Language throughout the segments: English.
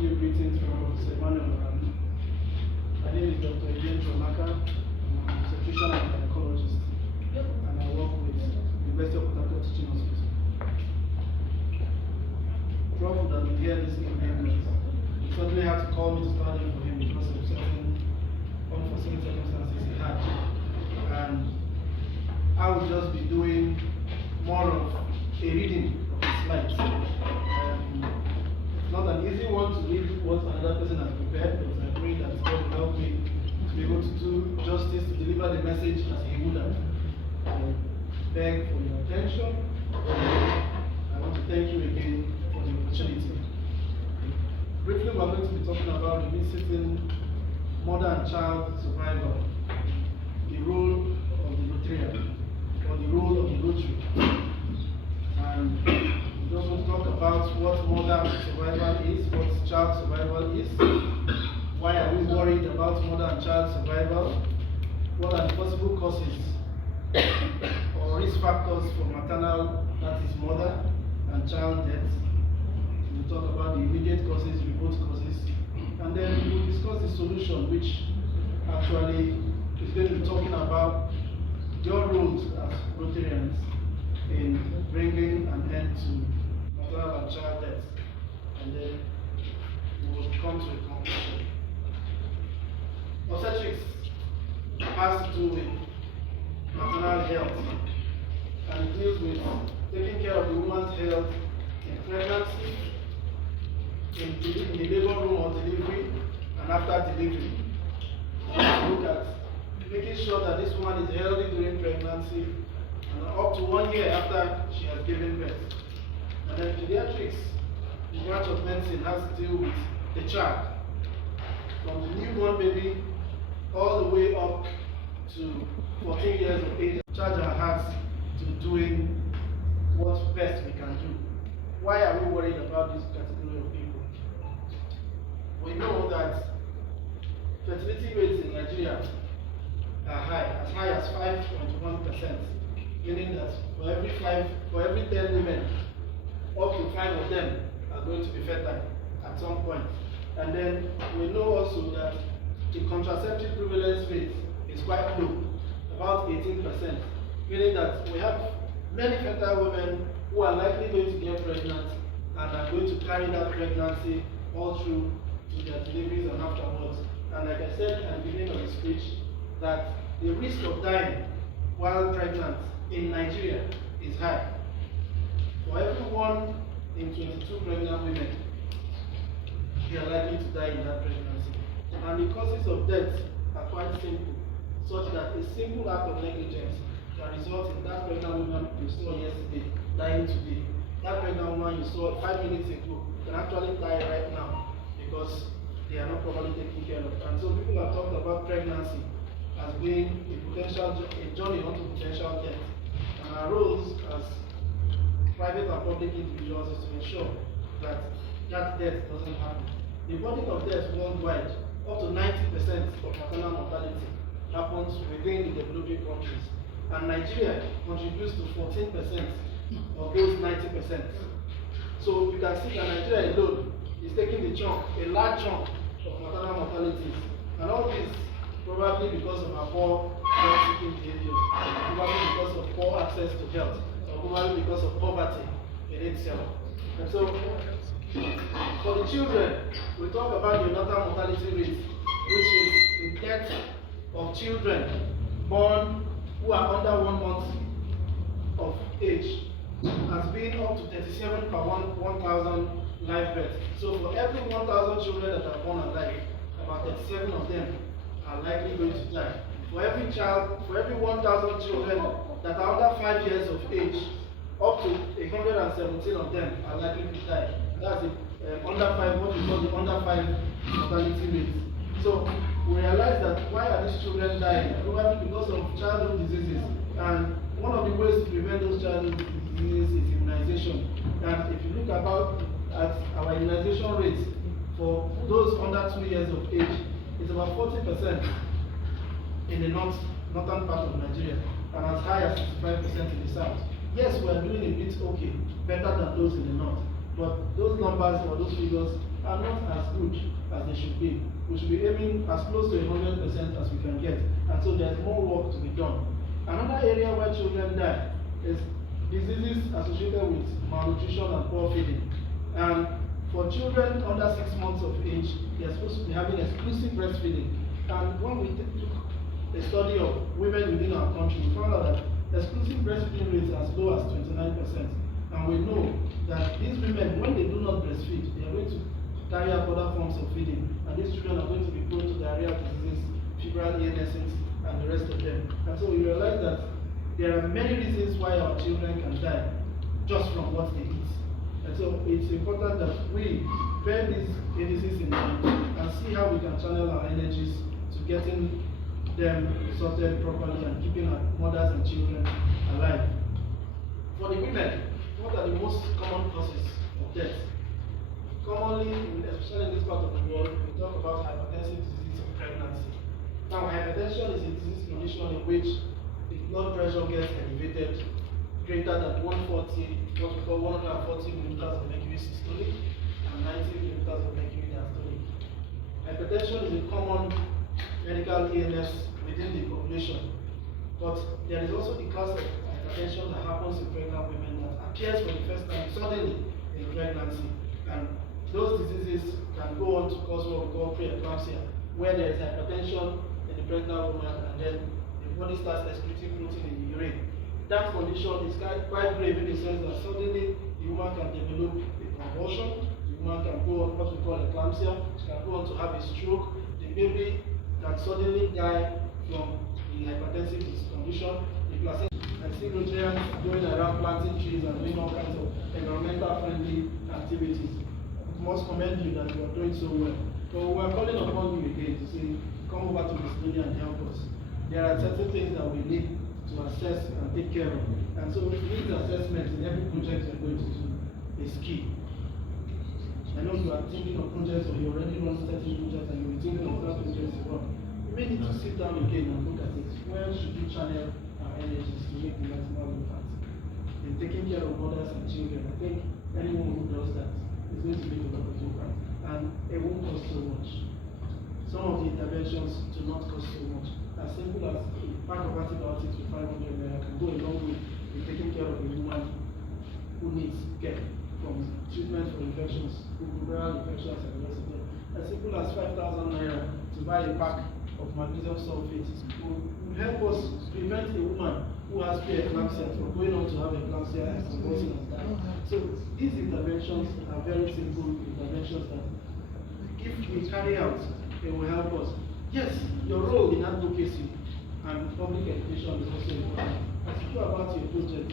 bring you greetings from Professor Emmanuel Oranu. My name is Dr. Emeka. I'm a obstetrician and gynecologist, and I work with the University of Harcourt Teaching Hospital. Prof would have been here this evening, but he suddenly had to call me to stand in for him because of certain unforeseen circumstances he had. And I will just be doing more of a reading of the slides. It's not an easy one to read what another person has prepared, but I pray that God will help me to be able to do justice to deliver the message as he would have. I beg for your attention. I want to thank you again for the opportunity. Briefly, we're going to be talking about revisiting mother and child survival, the role of the Rotarian, or the role of the Rotary. And we just want to talk about what mother survival is, what child survival is, why are we worried about mother and child survival, what are the possible causes or risk factors for maternal, that is mother and child death. We'll talk about the immediate causes, remote causes, and then we'll discuss the solution, which actually is going to be talking about your roles as Rotarians in bringing an end to maternal and child death, and then we will come to a conclusion. Obstetrics has to do with maternal health, and it deals with taking care of the woman's health in pregnancy, in the labor room or delivery, and after delivery. Look at making sure that this woman is healthy during pregnancy and up to 1 year after she has given birth. And then pediatrics, the branch of medicine, has to deal with the child, from the newborn baby all the way up to 14 years of age. Charge our hearts to doing what best we can do. Why are we worried about this category of people? We know that fertility rates in Nigeria are high as 5.1%, meaning that for every 10 women, up to 5 of them are going to be fertile at some point. And then we know also that the contraceptive prevalence rate is quite low, about 18%, meaning that we have many fertile women who are likely going to get pregnant and are going to carry that pregnancy all through to their deliveries and afterwards. And like I said at the beginning of the speech, that the risk of dying while pregnant in Nigeria is high. For every 1 in 22 pregnant women, they are likely to die in that pregnancy. And the causes of death are quite simple, such that a simple act of negligence can result in that pregnant woman you saw yesterday dying today. That pregnant woman you saw 5 minutes ago can actually die right now because they are not properly taken care of. And so people have talked about pregnancy as being a journey onto potential death. And our roles as private and public individuals is to ensure that that death doesn't happen. The burden of death worldwide, up to 90% of maternal mortality happens within the developing countries. And Nigeria contributes to 14% of those 90%. So you can see that Nigeria alone is taking the chunk, a large chunk of maternal mortalities. And all this probably because of our poor health-seeking behavior, probably because of poor access to health, or probably because of poverty in itself. And so, for the children, we talk about the neonatal mortality rate, which is the death of children born who are under 1 month of age, has been up to 37 per 1,000 live births. So for every 1,000 children that are born alive, about 37 of them are likely going to die. For every child, for every 1,000 children that are under 5 years of age, up to 117 of them are likely to die. That's the under 5, what we call the under 5 mortality rate. So we realize that why are these children dying? Probably because of childhood diseases. And one of the ways to prevent those childhood diseases is immunization. And if you look at our immunization rates for those under 2 years of age, it's about 40% in the northern part of Nigeria, and as high as 65% in the south. Yes, we are doing a bit okay, better than those in the north. But those numbers or those figures are not as good as they should be. We should be aiming as close to 100% as we can get. And so there's more work to be done. Another area where children die is diseases associated with malnutrition and poor feeding. And for children under 6 months of age, they're supposed to be having exclusive breastfeeding. And when we took a study of women within our country, we found out that exclusive breastfeeding rates are as low as 29%. And we know that these women, when they do not breastfeed, they are going to carry out other forms of feeding. And these children are going to be prone to diarrhea diseases, febrile illnesses, and the rest of them. And so we realize that there are many reasons why our children can die just from what they eat. And so it's important that we bear these indices in mind and see how we can channel our energies to getting them sorted properly and keeping our mothers and children alive. For the women, what are the most common causes of death? Commonly, especially in this part of the world, we talk about hypertensive disease of pregnancy. Now, hypertension is a disease condition in which the blood pressure gets elevated greater than 140, what we call 140 millimeters of mercury systolic and 90 millimeters of mercury diastolic. Hypertension is a common medical illness within the population, but there is also the cause of hypertension that happens in pregnant women that appears for the first time suddenly in pregnancy. And those diseases can go on to cause what we call preeclampsia, where there is hypertension in the pregnant woman and then the body starts excreting protein in the urine. That condition is quite grave in the sense that suddenly the woman can develop a convulsion, the woman can go on what we call eclampsia, she can go on to have a stroke, the baby can suddenly die from the hypertensive condition. The placenta, I see Rotarians going around planting trees and doing all kinds of environmental friendly activities. I must commend you that you are doing so well. So we are calling upon you again to say, come over to the studio and help us. There are certain things that we need to assess and take care of. And so these assessments in every project you're going to do is key. I know you are thinking of projects or you already run certain projects and you're thinking of other projects to run. You may need to sit down again and look at it. Where should we channel our energies to make the maximum impact? In taking care of mothers and children, I think anyone who does that is going to make a lot of impact. And it won't cost so much. Some of the interventions do not cost so much. As simple as a pack of antibiotics with 500 naira can go a long way in taking care of a woman who needs care, from treatment for infections, viral infections, and the rest of them. As simple as 5,000 naira to buy a pack of magnesium sulfate will help us prevent a woman who has preeclampsia from going on to have eclampsia and convulsing and dying. So these interventions are very simple interventions that if we carry out, it will help us. Yes, your role in advocacy and public education is also important. As you go about your project,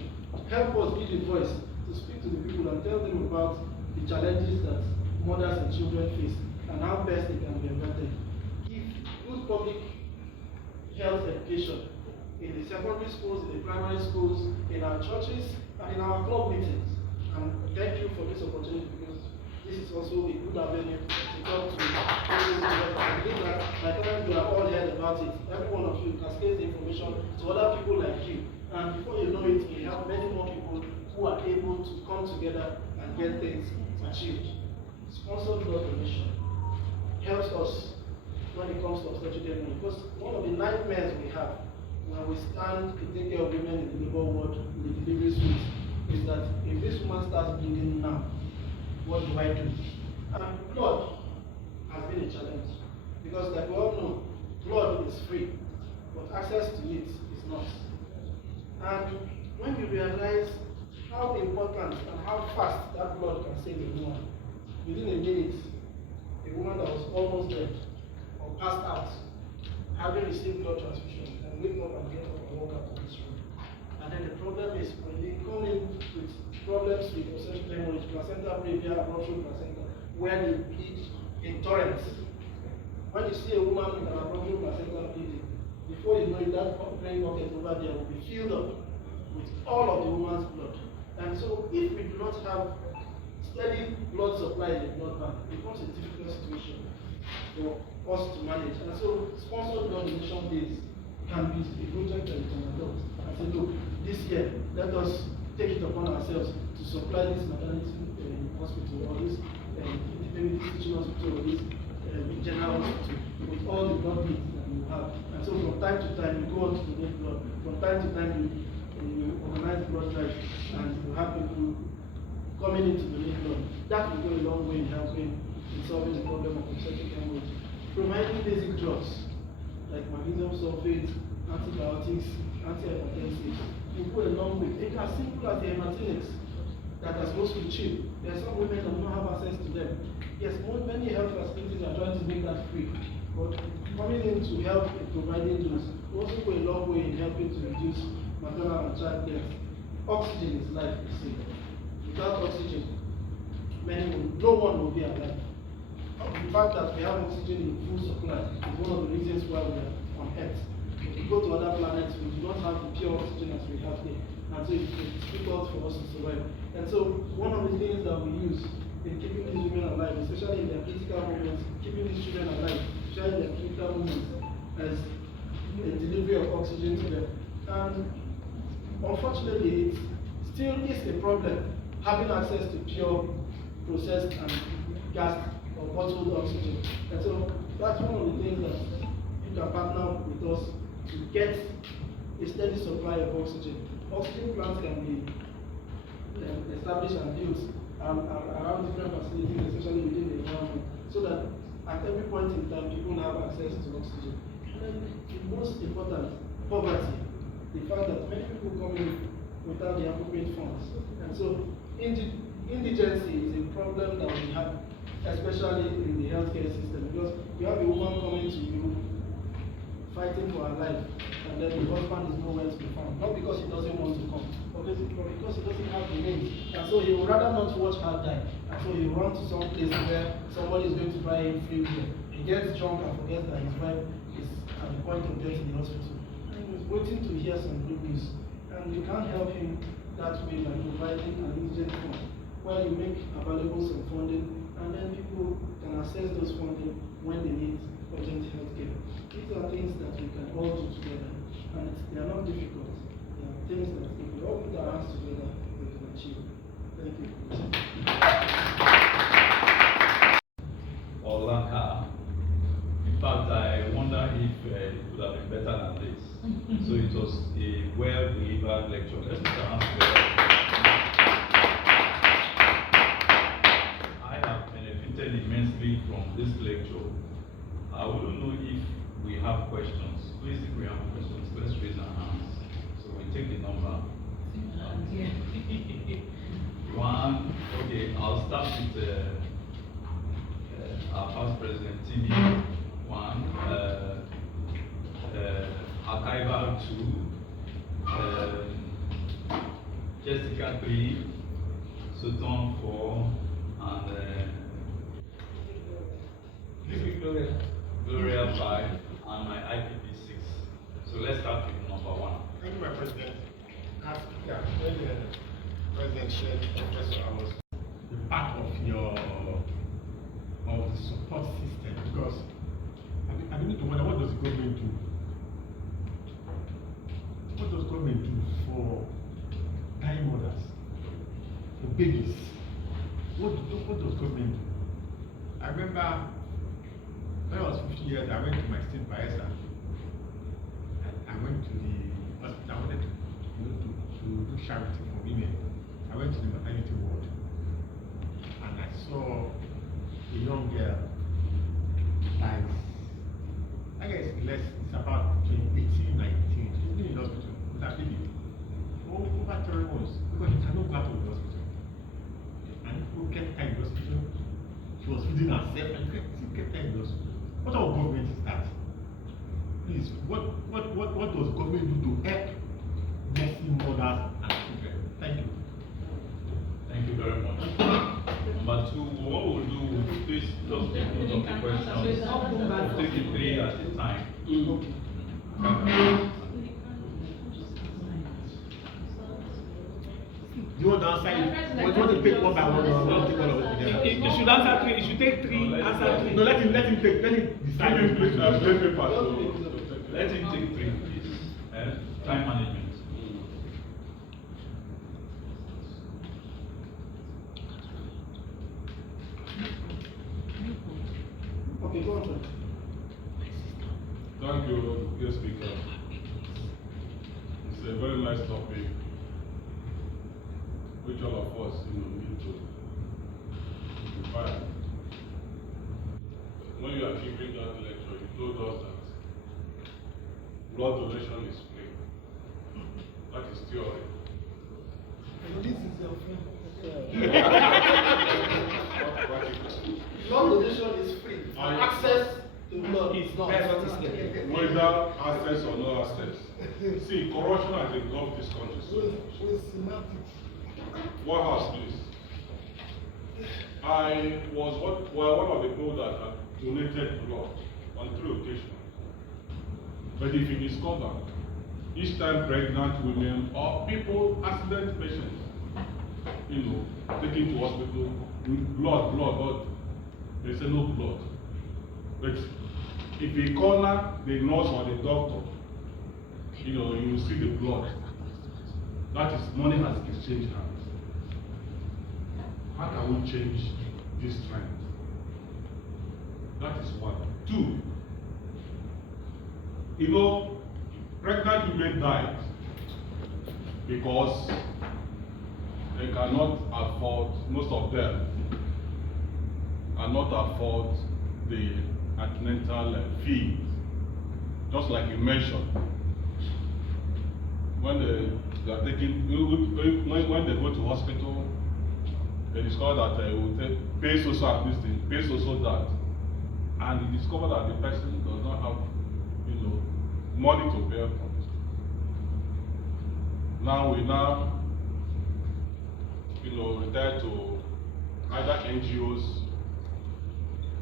help us be the voice to speak to the people and tell them about the challenges that mothers and children face and how best they can be averted. Give good public health education in the secondary schools, in the primary schools, in our churches, and in our club meetings. And thank you for this opportunity because this is also a good avenue to talk to people. I believe that by the time you have all heard about it, every one of you cascades the information to other people like you. And before you know it, you have many more people who are able to come together and get things achieved. Sponsored blood donation helps us when it comes to obstetric care, because one of the nightmares we have when we stand to take care of women in the labor ward, in the delivery suite, is that if this woman starts bleeding now, what do I do? And blood has been a challenge, because like we all know, blood is free, but access to it is not. And when you realize how important and how fast that blood can save a woman, within a minute, a woman that was almost dead or passed out, having received blood transfusion, can wake up and get up and walk out of this room. And then the problem is when they come in with problems with obstetric hemorrhage, placenta previa, abruption placenta, where they bleed in torrents. When you see a woman with an abruption placenta bleeding, before you know it, that brain pocket over there will be filled up with all of the woman's blood. And so if we do not have steady blood supply in the blood bank, it becomes a difficult situation for us to manage. And so sponsored blood donation days can be a project that we can adopt and say, look, this year, let us take it upon ourselves to supply these maternity hospital or this maybe this teaching hospital or this general hospital with all the blood needs that you have. And so from time to time you go on to donate blood. From time to time you organize blood drives and you have people coming in to donate blood. That will go a long way in helping in solving the problem of obstetric hemorrhage. Providing basic drugs like magnesium sulfate, antibiotics, antihypertensives will go a long way. It's as simple as the hematinics that are supposed to be cheap. There are some women that don't have access to them. Yes, many health facilities are trying to make that free, but coming in to help in providing those will also go a long way in helping to reduce maternal and child death. Oxygen is life, you see. Without oxygen, no one will be alive. The fact that we have oxygen in full supply is one of the reasons why we are on Earth. If we go to other planets, we do not have the pure oxygen as we have here. And so it's difficult for us to survive. And so one of the things that we use in keeping these women alive, especially in their critical moments, keeping these children alive, especially in their critical moments, as a delivery of oxygen to them. And unfortunately, it still is a problem having access to pure, processed and gas or bottled oxygen. And so that's one of the things that you can partner with us to get a steady supply of oxygen. Oxygen plants can be established and built around different facilities, especially within the environment, so that at every point in time people have access to oxygen. And then the most important, poverty. The fact that many people come in without the appropriate funds. And so indigency is a problem that we have, especially in the healthcare system, because you have a woman coming to you fighting for her life, and then the husband is nowhere to be found. Not because he doesn't want to come, but because he doesn't have the means. And so he would rather not watch her die. And so he runs to some place where somebody is going to buy him free beer. He gets drunk and forgets that his wife is at the point of death in the hospital. And he's waiting to hear some good news. And you can't help him that way by providing an indigent fund, where you make available some funding, and then people can access those funding when they need urgent health care. These are things that we can all do together, and they are not difficult. They are things that if we all put our hands together, we can achieve. Thank you. Olaka. In fact, I wonder if it could have been better than this. So it was a well-delivered lecture. Let's put our hands together. I have benefited immensely from this lecture. I wouldn't know if we have questions. Please, if we have questions, let's raise our hands. So we take the number. One. Okay, I'll start with our past president, TV. One. Archival 2. Jessica 3. Sultan 4. And Gloria 5, and my IPP 6. So let's start with number 1. Thank you, my president. As Speaker, when the president shared Professor Amos, the part of the support system, because I begin to wonder, what does the government do? What does government do for dying mothers, for babies? What does government do? I remember when I was 50 years, I went to my state Bayelsa. I went to the hospital. I wanted to do charity for women. I went to the maternity ward, and I saw a young girl that is, I guess it's about 18, 19. She's been in the hospital with her baby for over 3 months because she cannot go out of the hospital. And people kept her in the hospital. She was feeding herself and kept her in the hospital. What our government is that? Please, what does government do to help nursing mothers and children? Thank you. Thank you very much. Number 2, what we'll do, please just take note of the questions. We'll take it 3 at a time. Do you want to answer it? Or do you want to take one by one? You should answer 3. You should take 3, answer 3. No, let him decide. Let him take 3, please. Time management. Okay, go on, George. Thank you, dear speaker. It's a very nice topic, which all of us, need to define. When you are giving that lecture, you told us that blood donation is free. That is theory. This is your friend. Not practical. Blood donation is free. Access to blood is not. Whether access or no access. See, corruption has engulfed this country so much. What house, please? I was one of the people that had donated blood on 3 occasions. But if you discover, each time pregnant women or people, accident patients, taken to hospital, blood, they say no blood. But if you corner the nurse or the doctor, you will see the blood. That is, money has exchanged hands. How can we change this trend? That is 1. 2, pregnant women died because they cannot afford, most of them cannot afford the antenatal fees. Just like you mentioned, when they are taking, when they go to hospital, they discover that they will pay so at this thing, pay so that, and they discover that the person does not have, money to pay for it. Now we return to either NGOs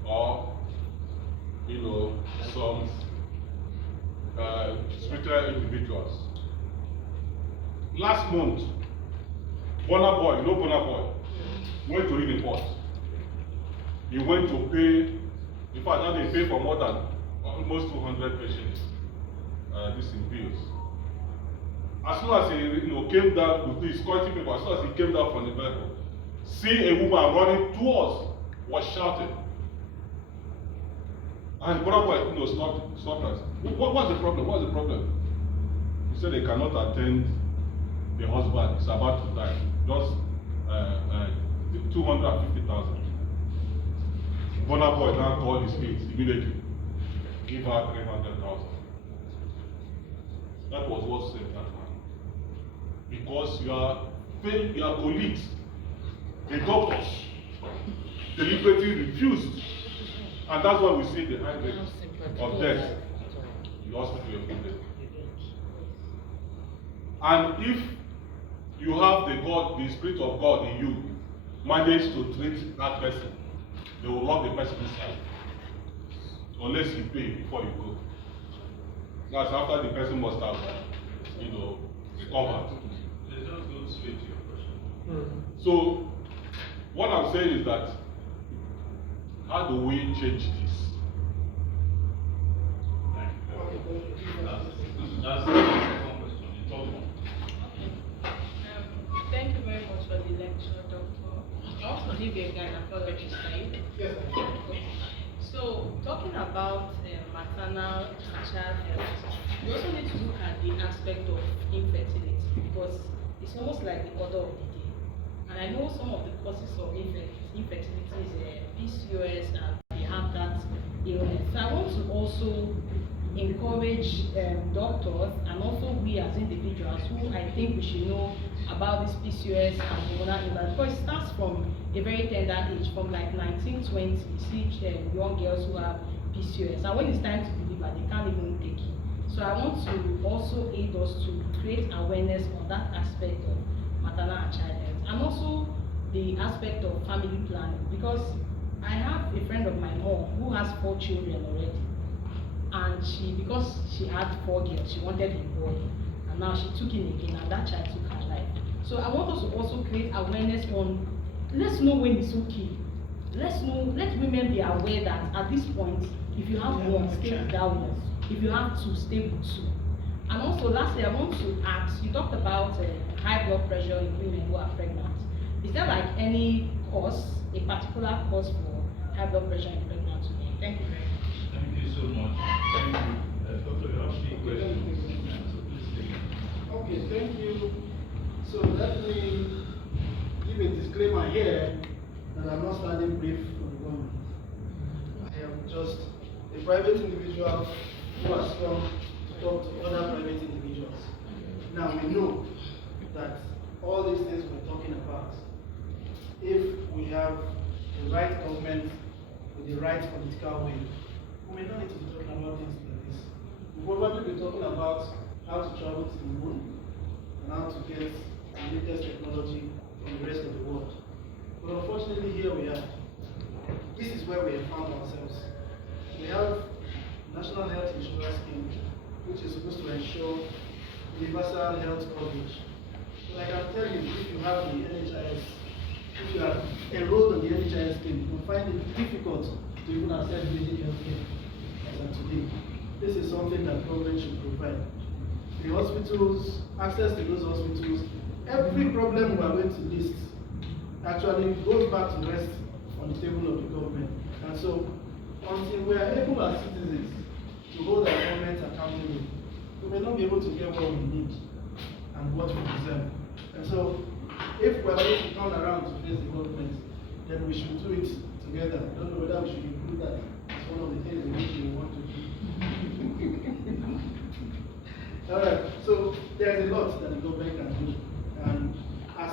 or some spiritual individuals. Last month, Burna Boy went to read the port. He went to pay, in fact now they pay for more than almost 200 patients this in bills. As soon as he came down with his security people, as soon as he came down from the vehicle, see a woman running towards, was shouting. And Burna Boy stopped us. What's the problem? What's the problem? He said they cannot attend the husband, he's about to die. Just 250,000. Burna Boy now called his mates immediately. Give her 300,000. That was what saved that man. Because your colleagues, the doctors, deliberately refused. And that's why we see the high rate of death in the hospital every day. And if you have the Spirit of God in you, manage to treat that person, they will lock the person inside. Unless you pay before you go. That's after the person must have, recovered. Let's just go straight to your question. So, what I'm saying is that, how do we change this? That's the second question, the third one. Thank you very much for the lecture, Doctor. I want to give you a gynecologist, right? Yes. So, talking about maternal and child health, we also need to look at the aspect of infertility because it's almost like the order of the day. And I know some of the causes of infertility is PCOS and they have that illness. So I want to also encourage doctors and also we as individuals who I think we should know about this PCOS and hormonal illness because it starts from a very tender age, from like 19, 20, you see young girls who have PCOS, and when it's time to deliver, they can't even take it. So I want to also aid us to create awareness on that aspect of maternal and child health, and also the aspect of family planning, because I have a friend of my mom who has 4 children already, and because she had 4 girls, she wanted a boy, and now she took him again, and that child took her life. So I want us to also create awareness on, let's know when it's okay. Let women be aware that at this point, if you have 1, stay with that 1. If you have 2, stay with 2. And also, lastly, I want to ask, you talked about high blood pressure in women who are pregnant. Is there like any cause, a particular cause for high blood pressure in pregnant women? Thank you very much. Thank you so much. Thank you. Doctor, you have 3 questions. So please take it. Okay, thank you. So let me give a disclaimer here that I'm not standing brief for the government. I am just a private individual who has come to talk to other private individuals. Now we know that all these things we're talking about, if we have the right government with the right political will, we may not need to be talking about things like this. We'll probably be talking about how to travel to the moon and how to get the latest technology from the rest of the world. But unfortunately, here we are. This is where we have found ourselves. We have National Health Insurance Scheme, which is supposed to ensure universal health coverage. But I can tell you, if you have the NHIS, if you are enrolled on the NHIS scheme, you will find it difficult to even access basic health care as of today. This is something that government should provide. The hospitals, access to those hospitals, every problem we are going to list actually goes back to rest on the table of the government. And so, until we are able as citizens to hold our government accountable, we may not be able to get what we need and what we deserve. And so, if we are going to turn around to face the government, then we should do it together. I don't know whether we should include that as one of the things in which we want to do. All right, so there's a lot that the government can do. And as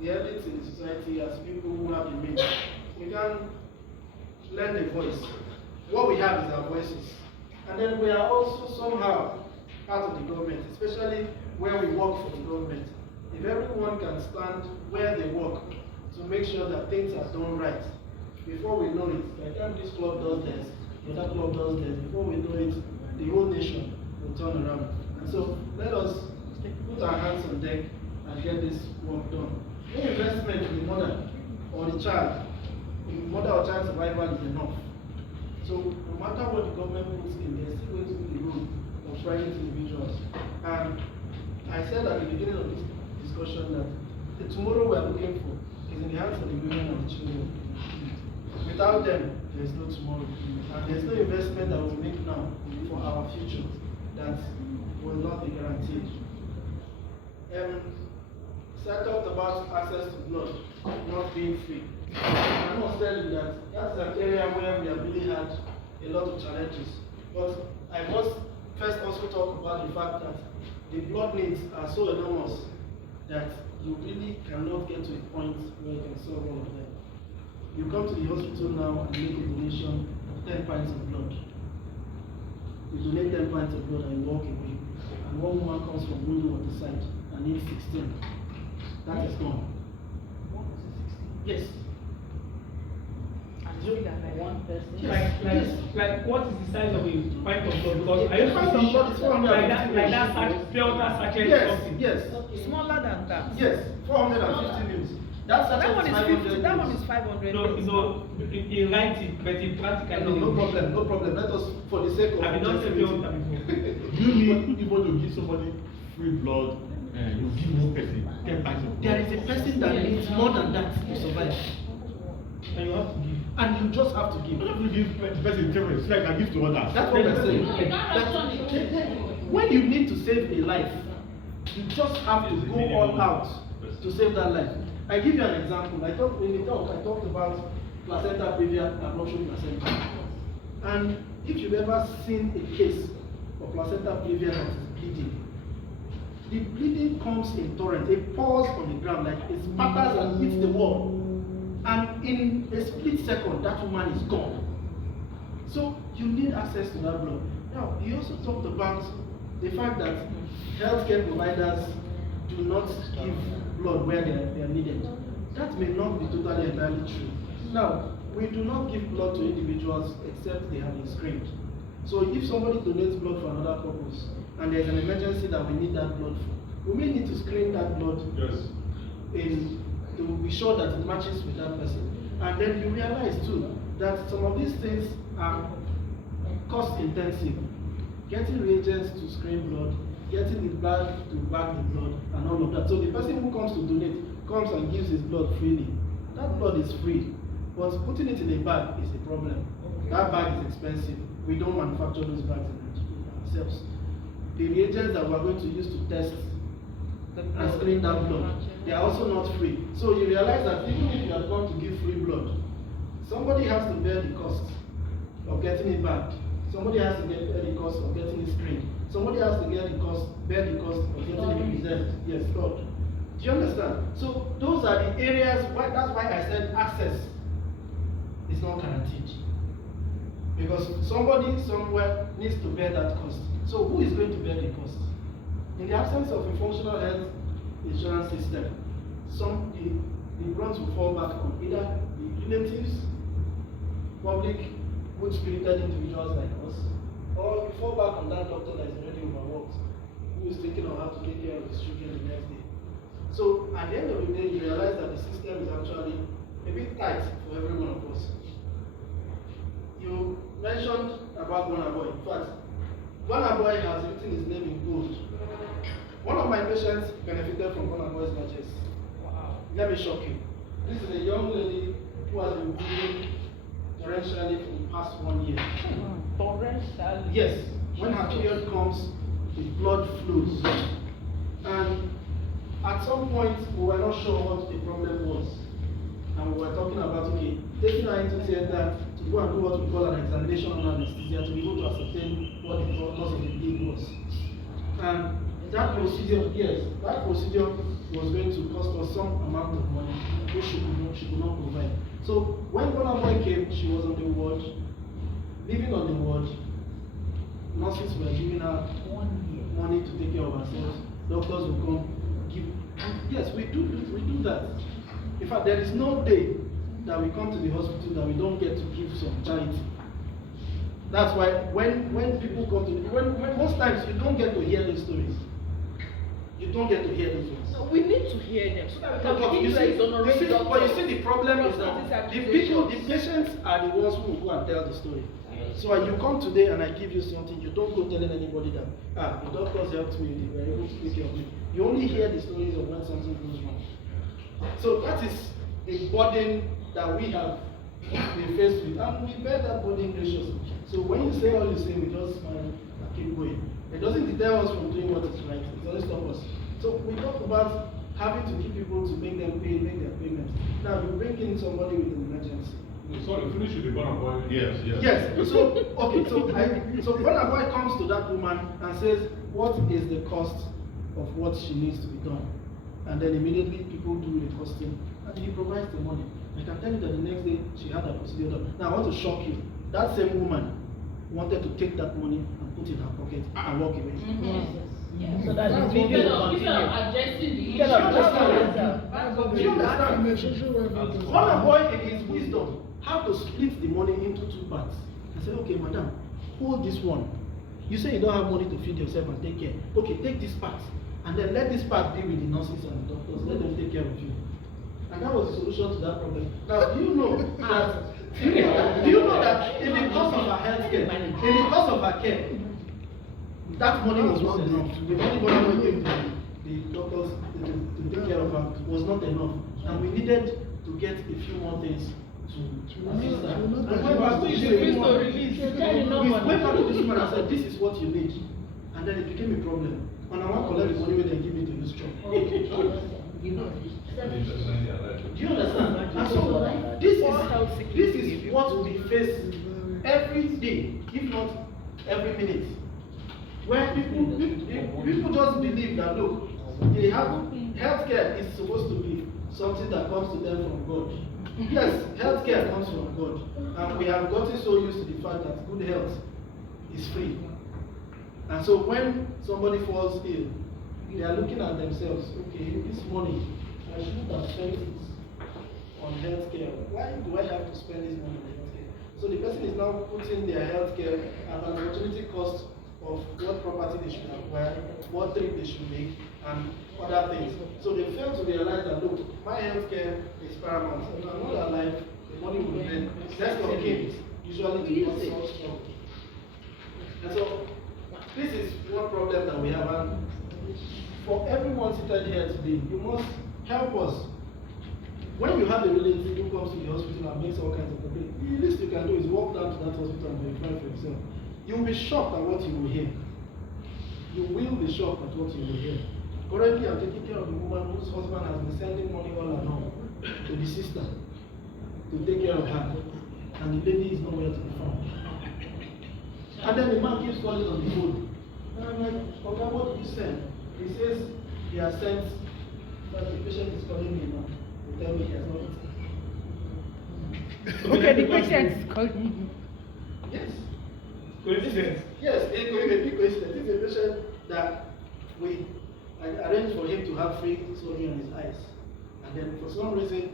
the elites in the society, as people who have the means, we can lend a voice. What we have is our voices. And then we are also somehow part of the government, especially where we work for the government. If everyone can stand where they work to make sure that things are done right, before we know it, by the time this club does this, the other club does this, before we know it, the whole nation will turn around. And so let us put our hands on deck and get this work done. No investment in the mother or the child, in mother or child survival is enough. So no matter what the government puts in, there's still going to be the role of private individuals. And I said at the beginning of this discussion that the tomorrow we are looking for is in the hands of the women and the children. Without them, there is no tomorrow. And there is no investment that we make now for our future that will not be guaranteed. So I talked about access to blood not being free. I must tell you that that's an area where we have really had a lot of challenges. But I must first also talk about the fact that the blood needs are so enormous that you really cannot get to a point where you can solve all of them. You come to the hospital now and make a donation of 10 pints of blood. You donate 10 pints of blood and you walk away. And one woman comes from window on the side and needs 16. That is gone. Yes. One person. Yes. Like what is the size of a pint of blood? Because I used to Pint of see blood is 450 like that pure sachet Yes, something. yes. Smaller than that. Yes, 450 mils. That One is 50. That one is 500 500. No, in writing, but in practical. No problem, no problem. Let us, for the sake of Have you not said pure water before? You need people to give somebody free blood, and you give one person 10 pints of blood. There is a person that needs more than that to survive. And you have to give. And you just have to give. You don't have to give the person 10 pints, like I give to others. That's what we're saying. When you need to save a life, you just have to go all out to save that life. I give you an example. I talked about placenta previa abruption placenta. And if you've ever seen a case of placenta previa that is bleeding, the bleeding comes in torrent. It pours on the ground, like it spatters and hits the wall. And in a split second, that woman is gone. So you need access to that blood. Now, he also talked about the fact that healthcare providers do not give blood where they are needed. That may not be totally entirely true. Now, we do not give blood to individuals except they have been screened. So if somebody donates blood for another purpose, and there's an emergency that we need that blood for, we may need to screen that blood to be sure that it matches with that person. And then you realize too that some of these things are cost intensive. Getting reagents to screen blood, getting the blood to bag the blood, and all of that. So the person who comes to donate comes and gives his blood freely. That blood is free. But putting it in a bag is a problem. That bag is expensive. We don't manufacture those bags ourselves. The reagents that we are going to use to test and screen that blood, they are also not free. So you realize that even if you are going to give free blood, somebody has to bear the cost of getting it back. Somebody has to bear the cost of getting it screened. Somebody has to bear the cost of getting it preserved. Yes, God. Do you understand? So those are the areas that's why I said access is not guaranteed. Because somebody somewhere needs to bear that cost. So who is going to bear the cost? In the absence of a functional health insurance system, the brunt will fall back on either the relatives, public, good-spirited individuals like us, or you fall back on that doctor that is already overworked, who is thinking of how to take care of his children the next day. So at the end of the day, you realize that the system is actually a bit tight for every one of us. You mentioned about Bonaboy. In fact, Bonaboy has written his name in gold. One of my patients benefited from Bonaboy's badges. Wow. Let me shock you. This is a young lady who has been bleeding torrentially for the past 1 year. Torrentially? Yes. When her period comes, the blood flows. And at some point, we were not sure what the problem was. And we were talking about, okay, taking her into theater to go and do what we call an examination on anesthesia to be able to ascertain what the cause of the bleed was. And that procedure, yes, that procedure was going to cost us some amount of money which she could not provide. So when Bonaboy came, she was on the ward, living on the ward. Nurses were giving her money to take care of herself. Doctors will come, give. Yes, we do that. In fact, there is no day that we come to the hospital that we don't get to give some charity. That's why when people come to most times you don't get to hear those stories. You don't get to hear those ones. So we need to hear them so that we can begin to exonerate doctors. But you see, the problem is that the patients are the ones who will go and tell the story. So when you come today and I give you something, you don't go telling anybody that the doctors helped me, they were able to take care of me. You only hear the stories of when something goes wrong. So that is a burden that we have been faced with, and we bear that burden graciously. So when you say all you say, we just smile and keep going. It doesn't deter us from doing what is right. It doesn't stop us. So we talk about having to keep people to make them pay, make their payments. Now you bring in somebody with an emergency. Sorry, finish with the Bonaboy. Yes. Yes. So okay. So Bonaboy comes to that woman and says, "What is the cost of what she needs to be done?" And then immediately people do the costing, and he provides the money. I can tell you that the next day she had a procedure done. Now I want to shock you. That same woman wanted to take that money and put it in her pocket and walk away. Yeah. So that the video instead of addressing the issue. Do you understand? Bonaboy in his wisdom had to split the money into two parts. I said, okay, madam, hold this one. You say you don't have money to feed yourself and take care. Okay, take this part. And then let this part be with the nurses and the doctors. Let them take care of you. And that was the solution to that problem. Now, do you know that in the course of her health care, in the course of her care, that money was not enough. The money Bonaboy gave the doctors to take care of her was not enough. And we needed to get a few more things to assist her. And went back to this woman and said, this is what you need. And then it became a problem. And I want to collect the money when they give me to use job. Do you understand? And so this is what we face every day, if not every minute. Where people just believe that look, they have healthcare is supposed to be something that comes to them from God. Yes, healthcare comes from God. And we have gotten so used to the fact that good health is free. And so when somebody falls ill, they are looking at themselves, okay, this money, I should have spent it on healthcare. Why do I have to spend this money on healthcare? So the person is now putting their healthcare at an opportunity cost of what property they should acquire, what trip they should make, and other things. So they fail to realize that, look, my healthcare is paramount. If I'm not alive, the money will be next of kin, usually to cause such trouble. And so this is one problem that we have. And for everyone seated here today, you must help us when you have a relative who comes to the hospital and makes all kinds of complaints, the least you can do is walk down to that hospital and verify for yourself. You will be shocked at what you will hear. You will be shocked at what you will hear. Currently, I'm taking care of a woman whose husband has been sending money all along to the sister to take care of her, and the lady is nowhere to be found. And then the man keeps calling on the phone. And I'm like, okay, what did you send? He says he has sent, but the patient is calling me now to tell me he has not eaten. Okay, the patient is calling you. Yes. Coincidence. Yes, it could be a big coincidence. It's a patient that we arranged for him to have free sodium on his eyes. And then for some reason,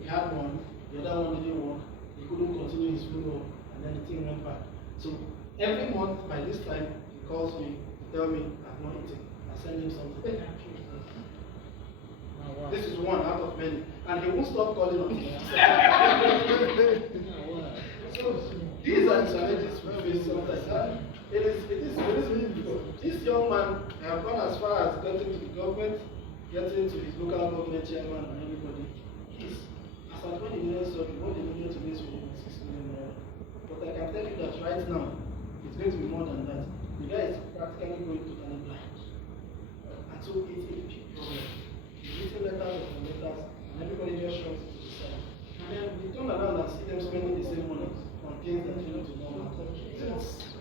he had one, the other one didn't work, he couldn't continue his follow-up, and then the thing went back. So every month by this time, he calls me to tell me I've not eaten. I send him something. This is one out of many. And he won't stop calling on me. So these are challenges we face sometimes. It is really difficult. This young man have gone as far as getting to the government, getting to his local government chairman and everybody. He's as at when he needed surgery, what they needed to do is 6 million. But I can tell you that right now, it's going to be more than that. The guy is practically going to turn blind. And so it's a big problem. He's written letters upon letters, and everybody just shrugs it to the side. And then we turn around and see them spending the same money on things that you know to know.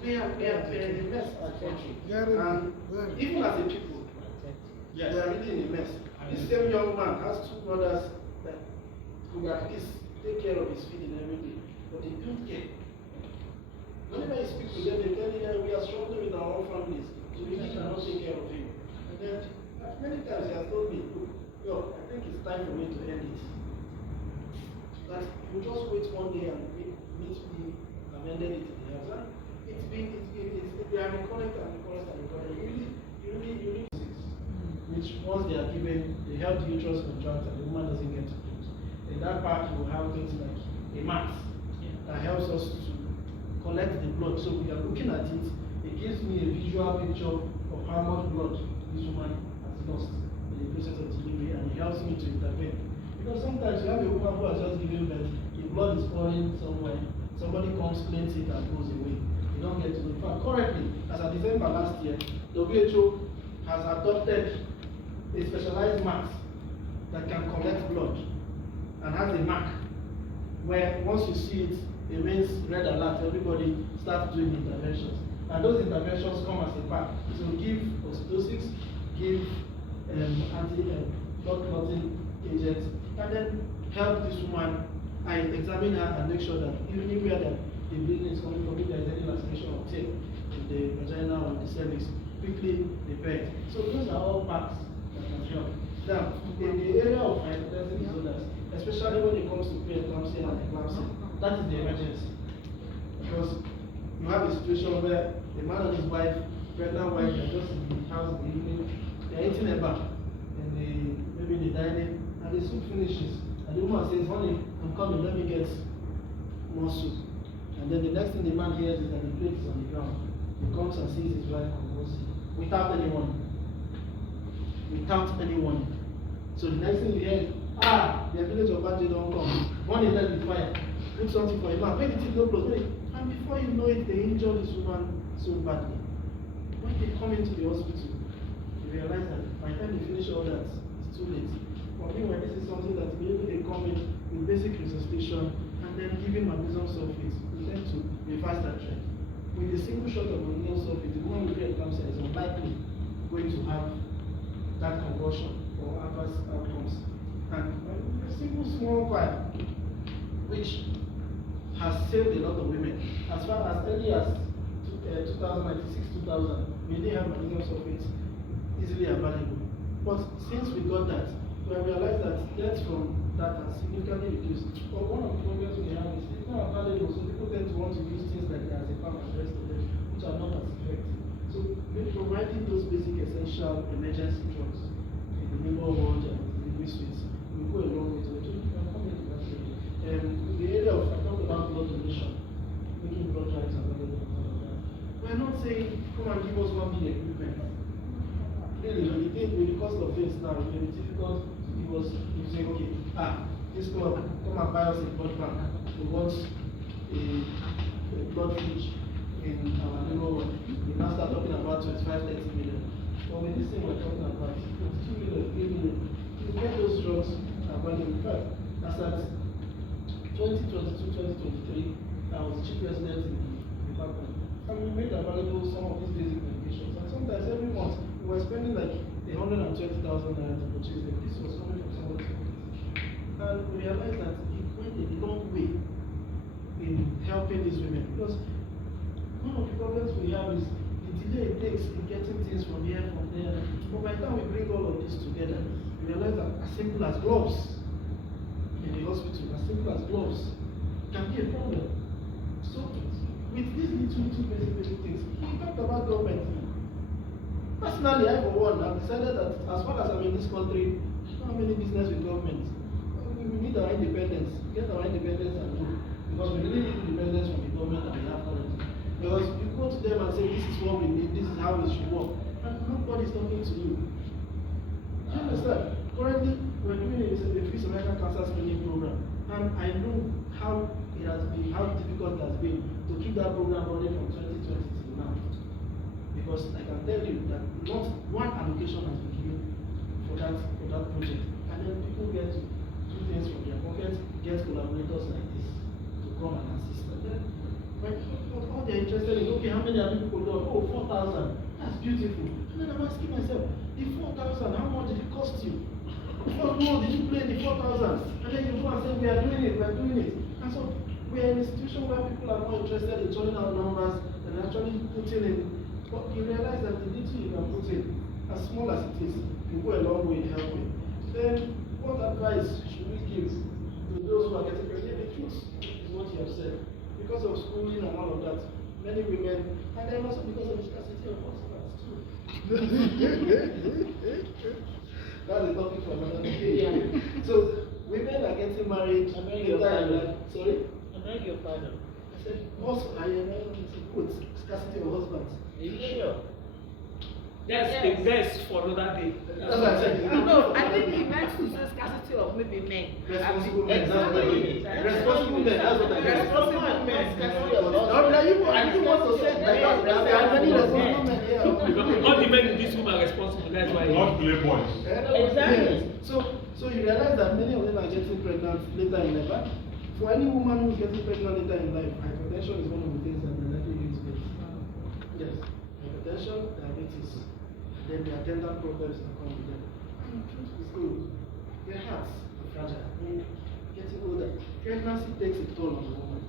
We are in a mess as a country. And even as a people, we are really in a mess. This same young man has 2 brothers that who at least take care of his feeding every day, but they don't care. Whenever I speak to them, they tell me that we are struggling with our own families, so we cannot take care of him. And then many times he has told me, yo, I think it's time for me to end it. That you just wait one day and meet me, amended it in the house. They are recurrent and recurrent and recurrent. You really which once they are given, they help the uterus contract and the woman doesn't get to put. In that part, you will have things like a mat that helps us to collect the blood. So we are looking at it, it gives me a visual picture of how much blood this woman has lost in the process of delivery, and it helps me to intervene. Because sometimes you have a woman who has just given birth, the blood is pouring somewhere, somebody comes, cleans it and goes away. You don't get to know. In fact, currently, as of December last year, WHO has adopted a specialized mat that can collect blood and has a mark where once you see it, it means red alert, everybody starts doing interventions. And those interventions come as a pack. So give osteosis, give anti-blood clotting agents, and then help this woman and examine her and make sure that even where the bleeding is coming from, if there is any laceration or tear in the vagina or the cervix, quickly repair it. So those are all packs that can help. Now, in the area of hypertensive disorders, especially when it comes to preeclampsia and eclampsia, that is the emergency. Because you have a situation where the man and his wife, pregnant wife, they are just in the house in the evening, they are eating a bar maybe in the dining, and the soup finishes, and the woman says, honey, I'm coming, let me get more soup. And then the next thing the man hears is that the plate is on the ground. He comes and sees his wife convulsing without any warning. Without any warning. So the next thing you hear is, the village of Banji don't come. One is left with fire. Put something for him. When the teeth don't close, and before you know it, they injure this woman so badly. When they come into the hospital, they realize that by the time they finish all that, it's too late. For me, when this is something that maybe they come in with basic resuscitation and then giving magnesium sulfate, we tend to reverse that trend. With a single shot of magnesium sulfate, the woman with preeclampsia is unlikely going to have that convulsion or adverse outcomes. And a simple small vial, which has saved a lot of women. As far as early as 2096, 2000, we didn't have magnesium sulfate easily available. But since we got that, we have realized that deaths from that has significantly reduced. But one of the problems we have is it's not available, so people tend to want to use things like that as a palm and the rest of them, which are not as effective. So we're providing those basic essential emergency drugs in the neighbor world and delivery suites. We go a long way to it. The area of, I talked about blood donation, making blood drives available and all of that. We're not saying, come and give us 1 million equipment. Really, when you think with the cost of things now, it may be difficult to give us, you say, okay, this club, come and buy us a blood bank. We want a blood fridge in our neighborhood. We now start talking about 25-30 million. But with this thing we're talking about, 2 million, 3 million, you get those drugs available. In fact, as at 2022-2023, I was the chief resident in the department. And we made available some of these basic medications. And sometimes every month, we were spending like 120,000 naira to purchase them. This was coming from somebody's pocket. And we realized that it went a long way in helping these women. Because one of the problems we have is the delay it takes in getting things from here, from there. But by the time we bring all of this together, we realize that as simple as gloves in the hospital, as simple as gloves, can be a problem. So, with these little basic things, he talked about government. Personally, I for one, I've decided that as far as I'm in this country, I don't have any business with government. We need our independence, get our independence and go. Because we really need independence from the government that we have currently. Because you go to them and say, this is what we need, this is how it should work, and nobody's talking to you. Do you understand? Currently, we're doing a free cervical cancer screening program, and I know how it has been, how difficult it has been to keep that program running from 2020 till now. Because I can tell you that not one allocation has been given for that project, and then people get to do things from their pocket, get collaborators like this to come and assist them. Then, when all they're interested in, okay, how many have people done? Oh, 4,000. That's beautiful. And then I'm asking myself, the 4,000, how much did it cost you? What more did you play in the 4,000? And then you go and say, we are doing it. And so we are in a situation where people are more interested in turning out numbers than actually putting in. But you realize that the little you can put in, as small as it is, will go a long way in helping. Then, what advice should we give to those who are getting pregnant? The truth is what you have said. Because of schooling and all of that, many women, and then also because of the scarcity of husbands too. That's a topic for another day. Yeah. So, women are getting married. I beg your pardon. Sorry? I beg your pardon. I said, also, I am good scarcity of husbands. Yeah. That's best for another day. That's what I said. No, I think he meant to say scarcity of maybe men. Responsible men. Exactly. Responsible men. That's what I mean. Responsible men. Scarcity of husbands. I didn't want to say that. There are many responsible men here. Because all the men in this room are responsible. That's why. Not playboys. Exactly. So you realize that many of them are getting pregnant later in life. For any woman who's getting pregnant later in life, hypertension is one of the things that they're likely going to get. Yes, hypertension, diabetes, then the attendant problems that come with them. And the truth is good. Their hearts are fragile. I mean, getting older. Pregnancy takes a toll on the woman.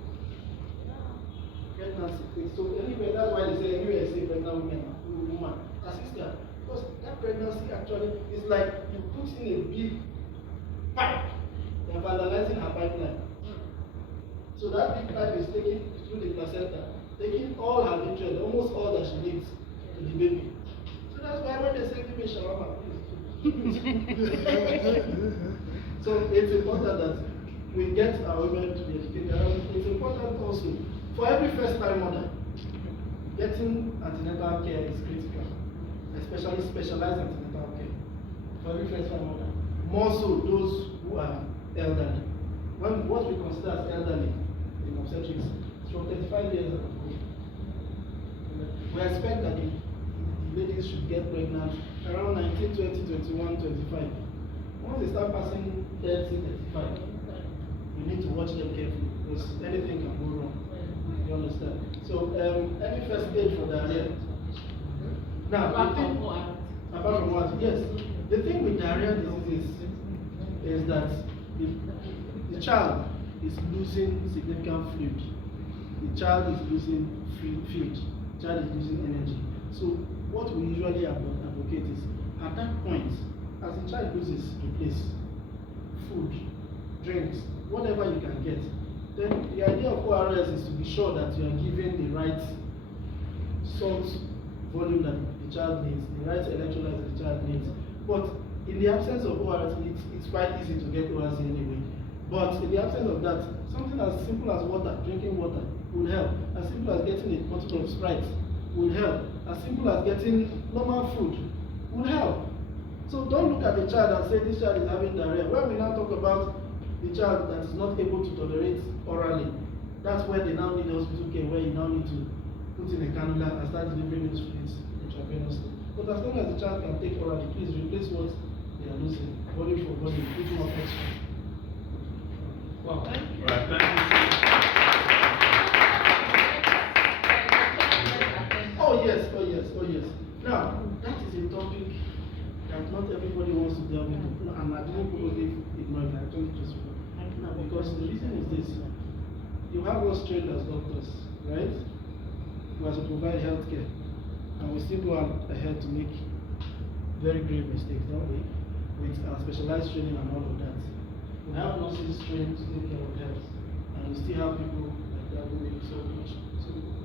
Pregnancy takes so anyway, that's why they say anyway say pregnant woman, assist her. Because that pregnancy actually is like you put in a big pipe, they're vandalizing her pipeline. So that big pipe is taking through the placenta, taking all her nutrients, almost all that she needs to the baby. So that's why when they say give me shawarma, please. So it's important that we get our women to be educated. It's important also for every first-time mother, getting antenatal care is critical, especially specialized antenatal care. For every first-time mother, more so those who are elderly. What we consider as elderly in obstetrics is from 35 years and above. We expect that the ladies should get pregnant around 19, 20, 21, 25. Once they start passing 30, 35, you need to watch them carefully because anything can go wrong. You understand? So, any first aid for diarrhea. Now, apart from what? Yes. The thing with diarrhea diseases is that the child is losing significant fluid. The child is losing fluid. The child is losing energy. So, what we usually advocate is, at that point, as the child loses the place, food, drinks, whatever you can get, then the idea of ORS is to be sure that you are giving the right salt volume that the child needs, the right electrolytes that the child needs. But in the absence of ORS, it's quite easy to get ORS anyway. But in the absence of that, something as simple as water, drinking water, would help. As simple as getting a bottle of Sprite would help. As simple as getting normal food would help. So don't look at the child and say this child is having diarrhea. When we now talk about the child that is not able to tolerate orally, that's where they now need hospital care, where you now need to put in a cannula and start delivering those fluids intravenously. But as long as the child can take orally, please replace what they are losing, body for body, put more extra. Wow. Right, thank you. Oh yes, oh yes, oh yes. Now, that is a topic that not everybody wants to delve into, and I don't probably ignore it. I told you just now, because the reason is this: you have us trained as doctors, right? We are to provide healthcare, and we still go ahead to make very grave mistakes, don't we? With our specialized training and all of that. We have nurses trained to take care of health, and we still have people like that who make so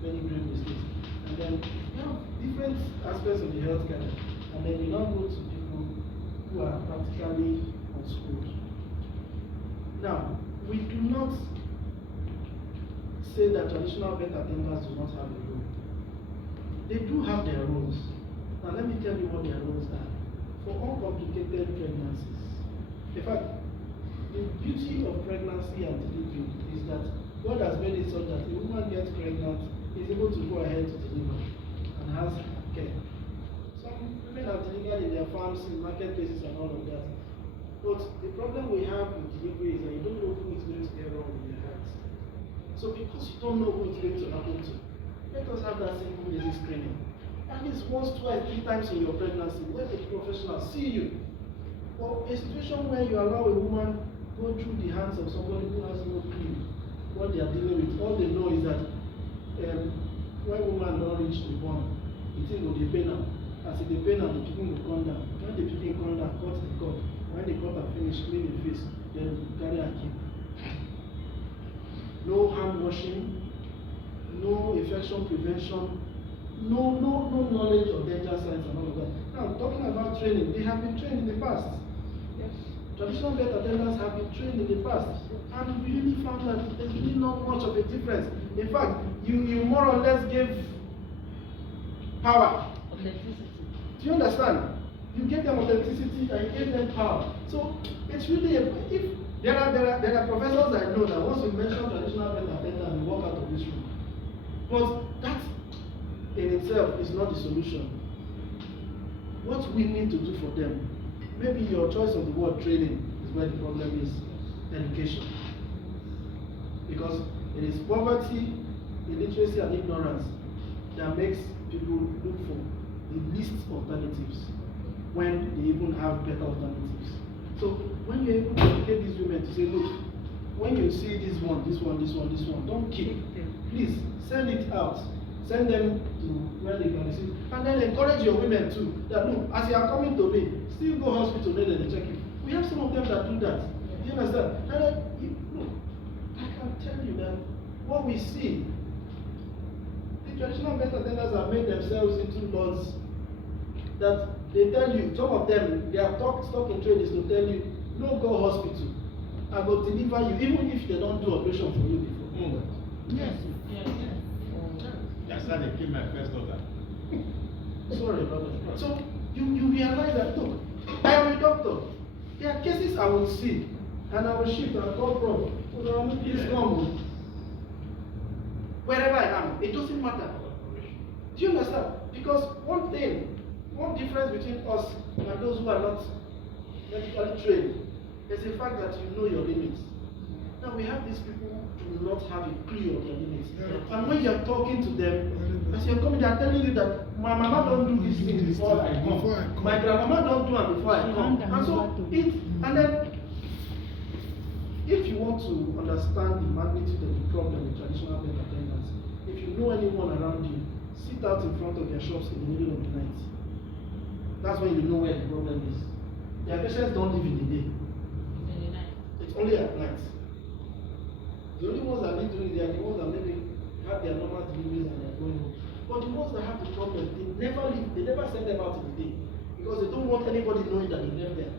many grave mistakes. And then you have different aspects of the healthcare, and then you now go to people who are practically unschooled. Now, we do not say that traditional birth attendants do not have a role. They do have their roles. Now, let me tell you what their roles are. For uncomplicated pregnancies, in fact, the beauty of pregnancy and delivery is that God has made it so that a woman gets pregnant, is able to go ahead to deliver and has care. Some women have delivered in their farms, in marketplaces, and all of that. But the problem we have with delivery is that you don't know who is going to get wrong with their heart. So because you don't know who it's going to happen to, let us have that simple basic screening. At least once, twice, 3 times in your pregnancy, let a professional see you. Or a situation where you allow a woman go through the hands of somebody who has no clue what they are dealing with. All they know is that when woman don't reach the born, the thing will dey pain am. As it dey pain am, the pikin will come down. When the pikin come down, cut the cord. When the cut are finished, clean the face, then carry and keep. No hand washing, no infection prevention, no knowledge of danger signs and all of that. Now, talking about training, they have been trained in the past. Yes. Traditional birth attendants have been trained in the past, and we really found that there's really not much of a difference. In fact, you more or less gave power. Authenticity. Do you understand? You gave them authenticity and you gave them power. So it's really if there are professors I know that once you mention traditional birth attendant, you walk out of this room. But that in itself is not the solution. What we need to do for them, maybe your choice of the word training is where the problem is, education. Because it is poverty, illiteracy, and ignorance that makes people look for the least alternatives when they even have better alternatives. So when you're able to educate these women to say, look, when you see this one, don't keep. Please send it out. Send them to where they can receive. And then encourage your women too. That look, as you are coming to me, still go hospital, then they check you. We have some of them that do that. Do you understand? And then, look, I can tell you that what we see, the traditional birth attendants have made themselves into laws that they tell you, some of them, their stock in trade is to tell you, no go hospital. I will deliver you, even if they don't do operation for you before. Yes. That's how they killed my first daughter. Sorry, brother. So you realize that, look, I am a doctor. There are cases I will see, and I will shift and call Prof. Oranu, please come. Wherever I am, it doesn't matter. Do you understand? Because one difference between us and those who are not medically trained is the fact that you know your limits. Now we have these people who do not have a clue of their limits. And when you are talking to them, as you're coming, they are telling you that my mama don't do this thing before I come. My grandmama don't do it before I come. And so and then if you want to understand the magnitude of the problem with traditional birth attendants, if you know anyone around you, sit out in front of their shops in the middle of the night. That's when you know where the problem is. Their patients don't live in the day. It's only at night. The only ones that live during the day are the ones that maybe have their normal deliveries and they're going home. But the ones that have the problem, they never send them out in the day because they don't want anybody knowing that they left there.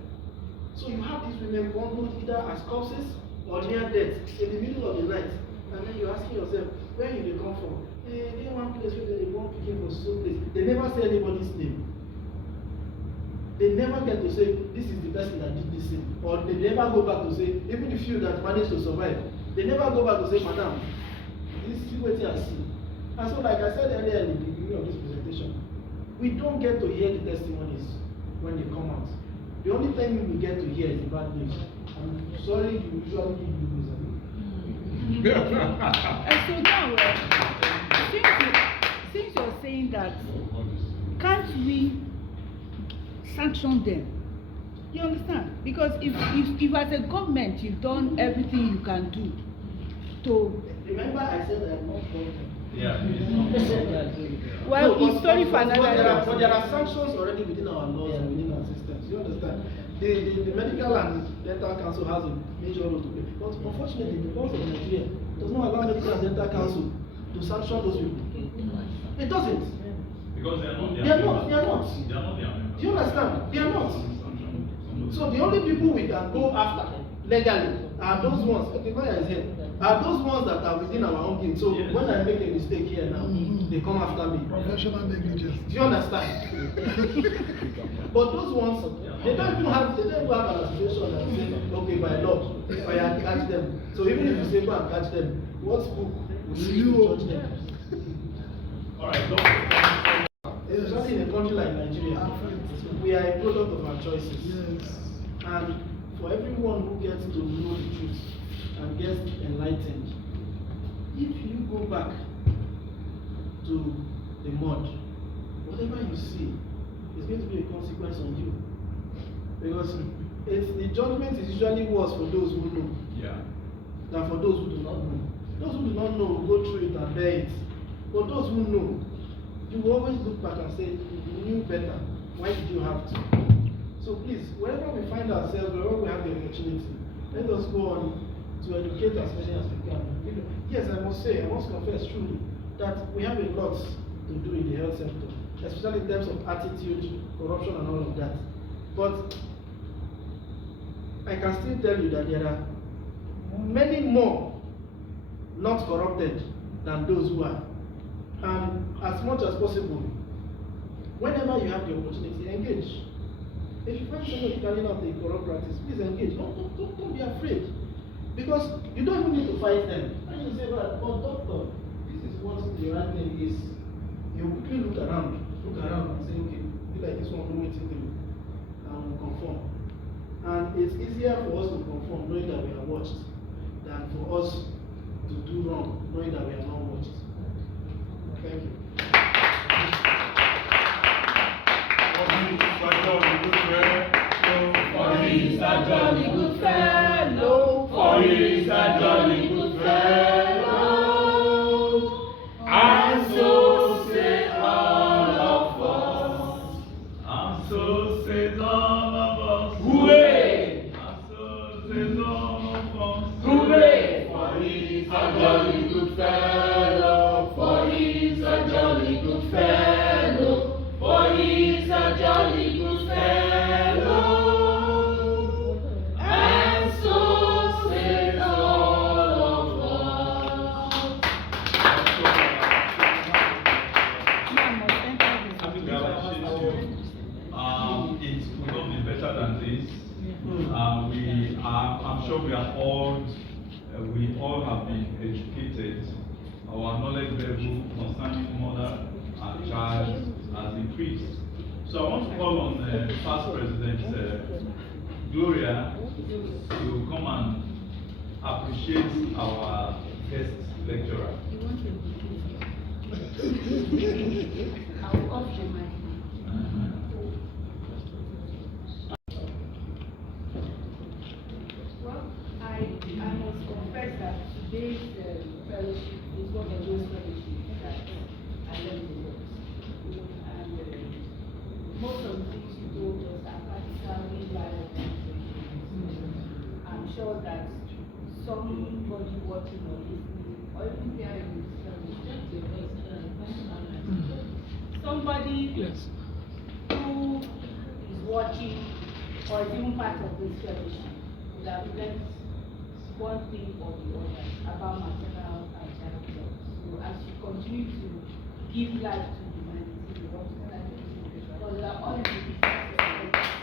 So you have these women bundled either as corpses or near death in the middle of the night. And then you're asking yourself, where did they come from? They one place where they want picking for so place. They never say anybody's name. they never get to say, this is the person that did this thing. Or they never go back to say, even the few that managed to survive, they never go back to say, madam, this is what you have seen. And so, like I said earlier in the beginning of this presentation, we don't get to hear the testimonies when they come out. The only thing we get to hear is the bad news. I'm sorry, you usually give me news. And so now, since you're saying that, can't we sanction them? You understand? Because if as a government you've done everything you can do to... Remember I said that I'm not government. Yeah. Well, No, it's sorry for another day. but there are sanctions already within our laws and within our systems. You understand? The medical and dental council has a major role to play. But unfortunately, the laws of Nigeria does not allow medical and dental council to sanction those people. It doesn't. Because they are not. They are not. They are not. They are not their members. Do you understand? They are not. So the only people we can go after legally are those ones. The lawyer is here. Are those ones that are within our own game. So yes. when I make a mistake here now, they come after me. Professional negligence. Do you understand? But those ones, they don't even have an association that say, okay, by law, if I catch them. So even if you say go and catch them, what book will you judge them? All right. Especially in a country like Nigeria, we are a product of our choices. Yes. And for everyone who gets to know the truth and gets enlightened, if you go back to the mud, whatever you see is going to be a consequence on you. Because the judgment is usually worse for those who know than for those who do not know. Those who do not know will go through it and bear it. But those who know, you will always look back and say, you knew better. Why did you have to? So please, wherever we find ourselves, wherever we have the opportunity, let us go on to educate as many as we can. Yes, I must confess truly, that we have a lot to do in the health sector, especially in terms of attitude, corruption and all of that. But I can still tell you that there are many more not corrupted than those who are. And as much as possible, whenever you have the opportunity, engage. If you find somebody carrying out a corrupt practice, please engage. Don't be afraid. Because you don't even need to fight them. And you say, well, doctor, this is what the right thing is. You quickly look around and say, okay, be like this one, do it to do, and we'll conform. And it's easier for us to conform knowing that we are watched than for us to do wrong knowing that we are not watched. Thank you. For he is a jolly good fellow. For he is a jolly good fellow. And so say all of us. And so says all of us. Hooray! And so says all of us. Hooray! For he is a jolly good fellow. For he is a jolly good fellow. For he is a jolly good fellow. And so says all of us. We appreciate you. It could not be better than this. I'm sure we all have been educated. Our knowledge level concerning mother and child has increased. So I want to call on past President Gloria to come and appreciate our guest lecturer. I'll off the mic. Well, I must confess that today's fellowship is one of those fellowships that I learned a lot. And most of the things you told us are practically live demonstrations. I'm sure that somebody watching or listening, or even hearing this fellowship, somebody who is watching or is even part of this fellowship would have learned one thing or the other about maternal and child health. So as you continue to give life to humanity, we want to thank you because we are all in the business of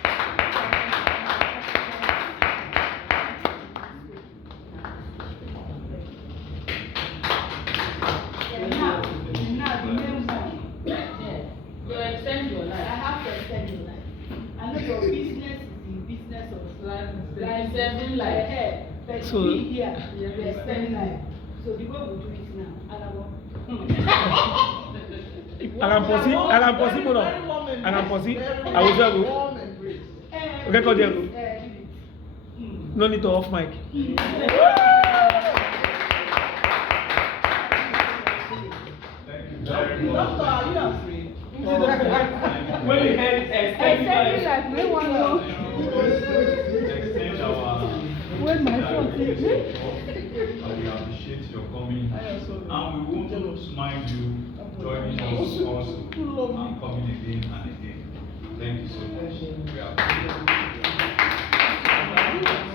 But So- we here, we are spending life. So the way we do it now, Alabo. Aramposi, hold on. Aramposi, I will tell you. Okay, call Diego. No need to off mic. Very much. Doctor, are you afraid? When we had extended life. Extend our When my phone and we appreciate your coming, and we won't mind you joining us also and coming again and again. Thank you so much. We appreciate it.